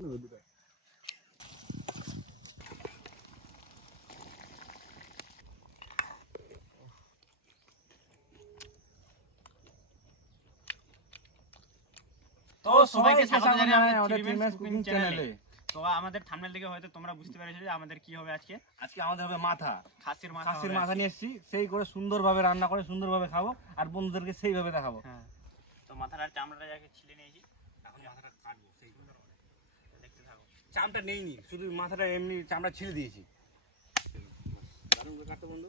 তো সবাইকে স্বাগত জানাই আমাদের টিমের কুকিং চ্যানেলে। তো আমাদের থাম্বনেল দেখে হয়তো তোমরা বুঝতে পেরেছো যে আমাদের কি হবে আজকে। আজকে আমাদের হবে মাথা, খাসির মাথা নিয়ে এসেছি। সেই করে সুন্দরভাবে রান্না করে সুন্দরভাবে খাবো আর বন্ধুদেরকে সেইভাবে দেখাবো। হ্যাঁ, তো মাথার চামড়াটা যাকে ছিলে নিয়েছি, এখন মাথাটা কাটবো সেই সুন্দর করে। দেখতে থাকো। চামড়া নেইনি, শুধু মাথাটা এমনি চামড়া ছিলে দিয়েছি। দারুণ করে কাটতো বন্ধু।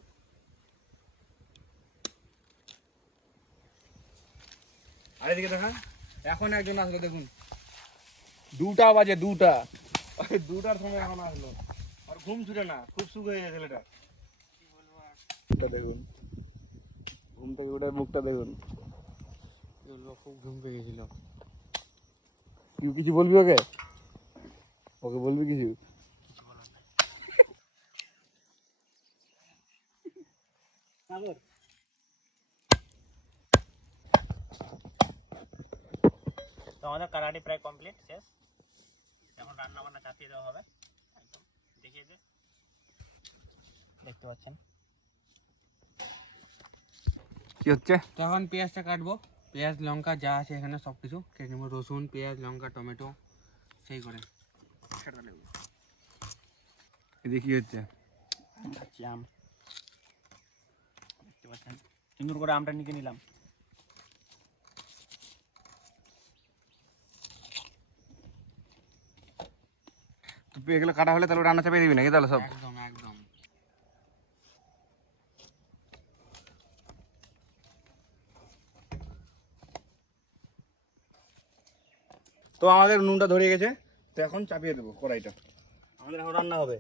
আর এদিকে দেখা, এখন একজন আসলো দেখুন, 2টা বাজে, 2টার সময় এখন আসলো। আর ঘুম ছুটে না, খুব সুখ হয়ে গেছে ছেলেটা। কি বলবো আর, দেখুন ঘুম থেকে উঠে মুখটা দেখুন। কি বলবো, খুব ঘুম পেয়ে গেছিল। তুই কিছু বলবি ওকে? ওকে বলবি কিছু? সাগর, তো আমাদের কারাটি প্রায় কমপ্লিট, শেষ। এখন রান্না বান্না চাপিয়ে দেওয়া হবে। একদম দেখিয়ে যে দেখতে পাচ্ছেন কি হচ্ছে। তো এখন পেঁয়াজটা কাটবো। পেঁয়াজ লঙ্কা যা আছে এখানে সব কিছু কেটে নেবো। রসুন, পেঁয়াজ, লঙ্কা, টমেটো, সেই করে এদিকে কি হচ্ছে? খাচ্ছি আম, দেখতে পাচ্ছেন সুন্দর করে আমটা নিয়ে নিলাম। তুই এগুলো কাটা হলে তাহলে রান্না চাপিয়ে দিবি নাকি তাহলে সব? একদম একদম। তো আমাদের নুনটা ধরে গেছে, তো এখন চাপিয়ে দেবো কড়াইটা। আমাদের এখন রান্না হবে।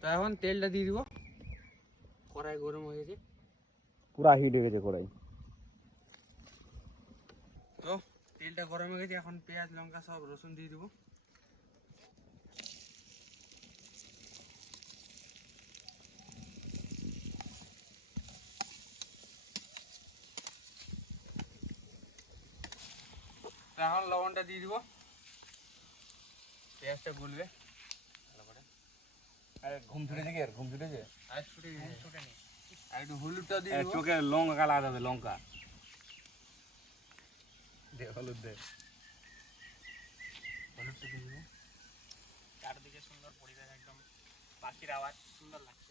তো এখন তেলটা দিয়ে দিব। কড়াই গরম হয়ে গেছে, পুরা হিট হয়ে গেছে কড়াই। তো তেলটা গরম হয়ে গেছে, এখন পেঁয়াজ লঙ্কা সব রসুন দিয়ে দিব। তো এখন লবণটা দিয়ে দিব। পেঁয়াজটা গলবে ভালো করে। আরে ঘুম ছুটেছে কি? আর ঘুম ছুটেছে? আর ছুটে নি। আর একটু হলুদটা দিয়ে দিব। চোখে লঙ্কা লাগাতে হবে, লঙ্কা দে, হলুদ দে। হলুদটা দিয়ে দিব। চারদিকে সুন্দর পরিবেশ, একদম পাখির আওয়াজ সুন্দর লাগছে।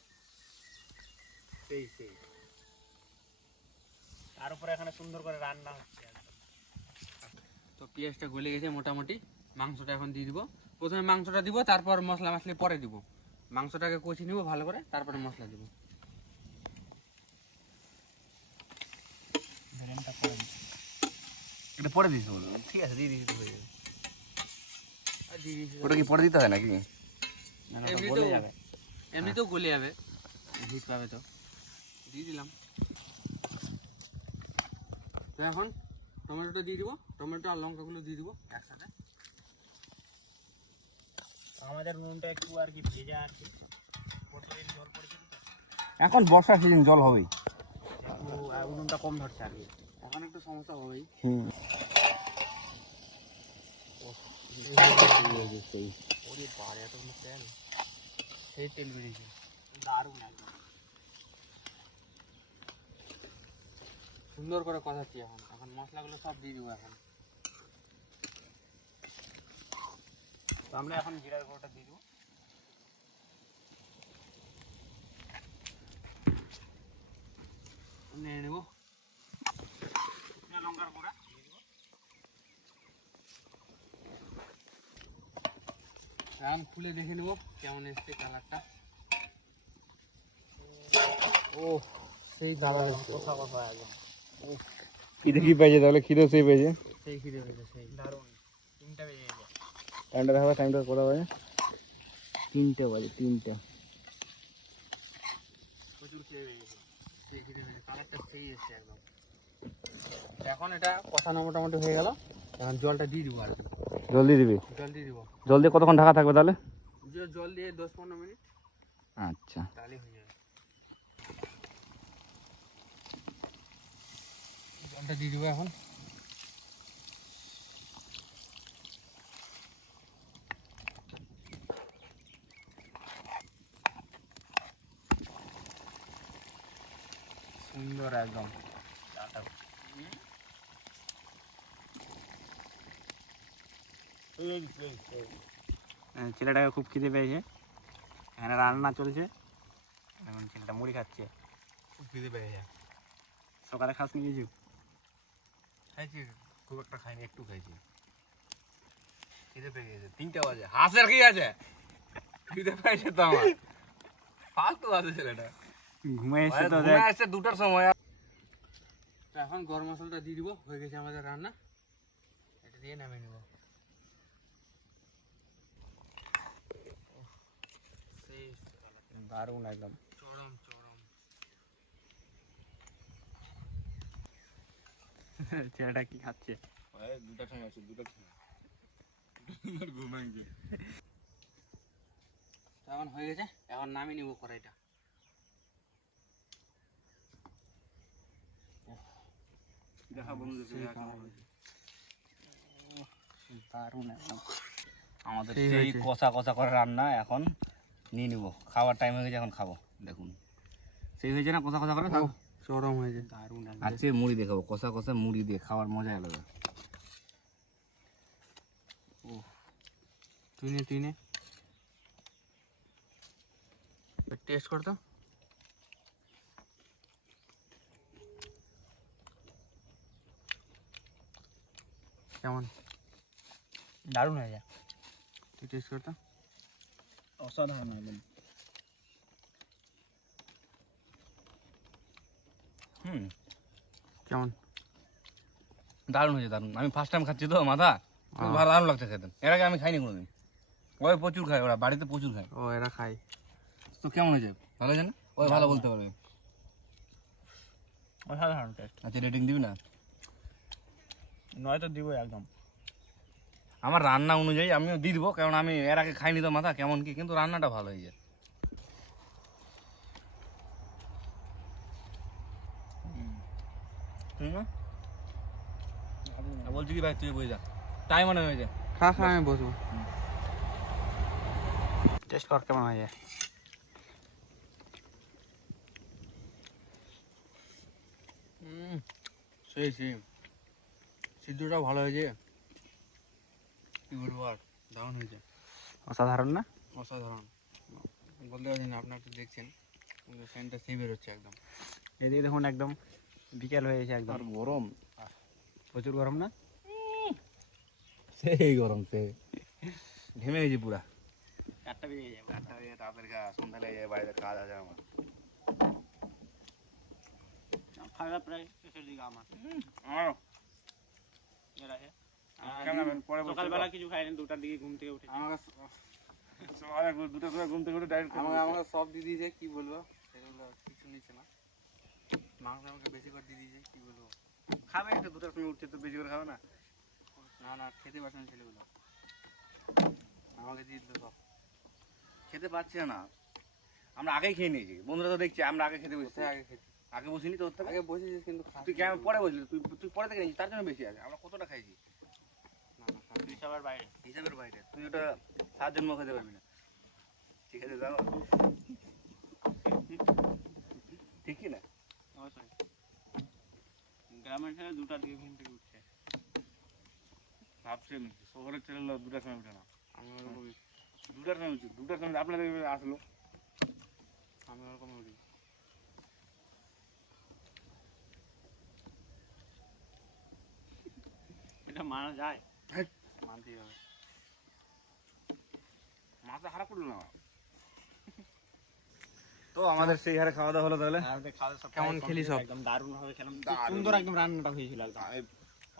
সেই তার উপরে এখানে সুন্দর করে রান্না হচ্ছে একদম। তো পেঁয়াজটা গলে গেছে মোটামুটি। মাংসটা এখন দিয়ে দিব। প্রথমে মাংসটা দিব, তারপর মশলা মশলি পরে দিব। মাংসটাকে কষিয়ে নিব ভালো করে, তারপরে মশলা দিব। এটা পরে দিস বলো। ঠিক আছে, দিয়ে দিস, হয়ে যাবে। আর দিয়ে দিয়েছি। ওটা কি পরে দিতে হয় নাকি? এমনিতেও গলে যাবে, হিট পাবে। তো দিয়ে দিলাম। তো এখন টমেটোটা দিয়ে দিব। টমেটো আর লঙ্কাগুলো দিয়ে দিব একসাথে। আমাদের নুনটা একটু আর কি ভেজা আর কি, প্রতিদিন জল পড়েছিল তো, এখন বর্ষার সিজন, জল হবেই। একটু নুনটা কম ধরছে আর কি। এখন একটু সমস্যা হবেই। ওরে বাড়ে এতগুলো তেল, সেই তেল বেরিয়েছে। দারুণ একদম। সুন্দর করে কষাচ্ছি। এখন মশলাগুলো সব দিয়ে দিব। এখন তো আমরা এখন জিরার গুঁড়োটা দিয়ে দেবো। নিয়ে নেব। শুকনো লঙ্কার গুঁড়া দিয়ে দেবো। এখন খুলে দেখে নেব কেমন এসছে কালারটা। ও সেই কালার কথা কথা একদম। খিদে কি পেয়েছে তাহলে? খিদেও সেই পেয়েছে। সেই খিদে হয়েছে, সেই দারুণ। 3টা বেজে গেছে। টাইমটা দেখাবে, টাইমটা কটা বাজে? 3টে বাজে, 3টে। প্রচুর খেয়ে গেছে, সেই খিদে হয়েছে। কালারটা সেই এসছে একদম। এখন এটা কষানো মোটামুটি হয়ে গেল। এখন জলটা দিয়ে দিব আর কি। জলদি দিবি? জল দিয়ে দিব। জল দিয়ে কতক্ষণ ঢাকা থাকবে তাহলে? জল দিয়ে 10-15 মিনিট, আচ্ছা। তাহলে হয়ে যাবে। এটা দিয়ে দেবো এখন। সুন্দর একদম চাটা। ছেলেটাকে খুব খিদে পেয়েছে, এখানে রান্না চলছে, এখন ছেলেটা মুড়ি খাচ্ছে। খুব খিদে পেয়ে যায়। সকালে খাসনি কিছু? খাইছি, খুব একটা খাইনি, একটু খাইছি। খিদে পেয়ে গেছে, 3টা বাজে। হাঁসের কি আছে? খিদে পেয়েছে তো আমার। ফালতু আছে ছেলেটা। ঘুমাই এসছে তো, ঘুমায় আসছে 2টার সময়। তো এখন গরম মশলাটা দিয়ে দিব, হয়ে গেছে আমাদের রান্না। এটা দিয়ে নামিয়ে নেব। দারুণ একদম চরম চরম। ছেলেটা কি খাচ্ছে? 2টার সময় আছে, 2টার সময়। ঘুমাইছি। তো এখন হয়ে গেছে, এখন নামিয়ে নেব কড়াইটা। দেখা বন্ধুদের দারুণ একদম। আমাদের সেই সেই হয়েছে। কষা কষা করে রান্না এখন নিয়ে নিব। খাওয়ার টাইম হয়ে গেছে, এখন খাবো। দেখুন সেই হয়েছে না কষা কষা করে? ও, চরম হয়েছে। দারুণ আজকে মুড়ি দিয়ে খাবো, কষা কষা মুড়ি দিয়ে খাওয়ার মজা আলাদা। তুই নে টেস্ট কর তো। কেমন? দারুণ হয়েছে, তুই টেস্ট কর তো। অসাধারণ একদম। কেমন? দারুণ হয়েছে, দারুণ। আমি ফার্স্ট টাইম খাচ্ছি তো মাথা, খুব ভালো দারুণ লাগছে খেতে। এর আগে আমি খাইনি কোনোদিন। ওই প্রচুর খায়, ওরা বাড়িতে প্রচুর খায়। ও, এরা খায়। তো কেমন হয়েছে? ভালো হয়েছে না? ওই ভালো বলতে পারবে। অসাধারণ টেস্ট। আচ্ছা, রেটিং দিবি না? 9 তো দিব একদম। আমার রান্না অনুযায়ী আমিও দিয়ে দিব, কারণ আমি এর আগে খাইনি তো মাথা কেমন কি, কিন্তু রান্নাটা ভালো হয়েছে। বলছি কি ভাই, তুই বুঝে যা, টাইম মনে হয়েছে। খা আমি বসবো। টেস্ট কর কেমন হয়েছে। সেই সিদ্ধটাও ভালো হয়েছে। কি বলবো আর, দারুণ হয়েছে। অসাধারণ না? অসাধারণ বলতে পারছি না, আপনারা তো দেখছেন, কিন্তু সেন্টটা সেই বেরোচ্ছে একদম। এদিকে দেখুন একদম বিকেল হয়ে গেছে একদম। আর গরম, প্রচুর গরম না? সেই গরম, সেই ঘেমে গেছি পুরা। 4টা বেজে যাবে। রাতের কাজ, সন্ধ্যায় বাইরে কাজ আছে আমার। খাওয়া প্রায় শেষের দিকে আমার। আমারও এর আছে। ক্যামেরাম্যান পরে বসে সকালবেলা কিছু খাইনি, 2টার দিকে ঘুম থেকে উঠে। আমাকে সকালে 2টার সময় ঘুম থেকে উঠে ডাইরেক্ট আমাকে সব দিয়ে দিয়েছে, কি বলবো, সেগুলো কিছু নিচ্ছে না। মাংস আমাকে বেশি করে দিয়ে দিয়েছে, কি বলবো। খাবে একটু, 2টার সময় উঠছে তো বেশি করে খাবে না। না খেতে পারছে না ছেলেগুলো, আমাকে দিয়ে দিল সব। খেতে পারছে না, আমরা আগেই খেয়ে নিয়েছি। বন্ধুরা তো দেখছি আমরা আগে খেতে বসেছি। কোথায় আগে খেতে? আগে বসিনি তো, ওর থেকে আগে বসেছিস কিন্তু তুই কেমন পরে বসলি? তুই পরে থেকে নিয়েছিস, তার জন্য বেশি আছে। আমরা কতটা খাইছি তুই সবার বাইরে। হিসাবের বাইরে। তুই ওটা 7 জন্ম খেতে পারবি না। ঠিক আছে, যাও। ঠিকই না? অবশ্যই। গ্রামের ছেলে 2টার দিকে ঘুম থেকে উঠছে। ভাবছেন শহরের ছেলে 2টার সময় উঠে না। আমি ওরকমই 2টার সময় উঠছে, 2টার সময় আপনাদের আসলো। আমি ওরকম উঠি। এটা মানা যায়? মানতেই হবে। মাথা খারাপ করলো না। তো আমাদের সেই হারে খাওয়া দাওয়া হলো তাহলে। কেমন খেলি সব? একদম দারুণ ভাবে খেলাম। দারুণ। সুন্দর একদম রান্নাটা হয়েছিল একদম।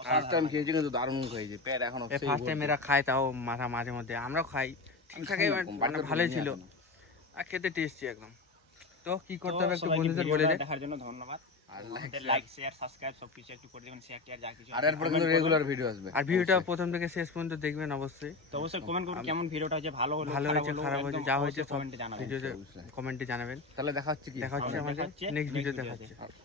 ফার্স্ট টাইম খেয়েছি, কিন্তু দারুণ খেয়েছি। পেট এখনো ফার্স্ট টাইম এরা খায়, তাও মাঝে মধ্যে আমরাও খাই, ঠিকঠাকই মানে ভালোই ছিল, আর খেতে টেস্টি একদম। তো কি করতে হবে একটু বন্ধুদের বলে দে। দেখার জন্য ধন্যবাদ। আর লাইক শেয়ার সাবস্ক্রাইব সবকিছু একটু করে দেবেন, শেয়ার টিয়ার যা কিছু। আর এরপর কিন্তু রেগুলার ভিডিও আসবে। আর ভিডিওটা প্রথম থেকে শেষ পর্যন্ত দেখবেন অবশ্যই। তো অবশ্যই কমেন্ট করুন কেমন ভিডিওটা হচ্ছে, ভালো হলো ভালো হয়েছে খারাপ হয়েছে, যা হয়েছে সব কমেন্টে জানাবেন। ভিডিওতে কমেন্টে জানাবেন। তাহলে দেখা হচ্ছে কি? দেখা হচ্ছে আমাদের নেক্সট ভিডিওতে। দেখা হচ্ছে।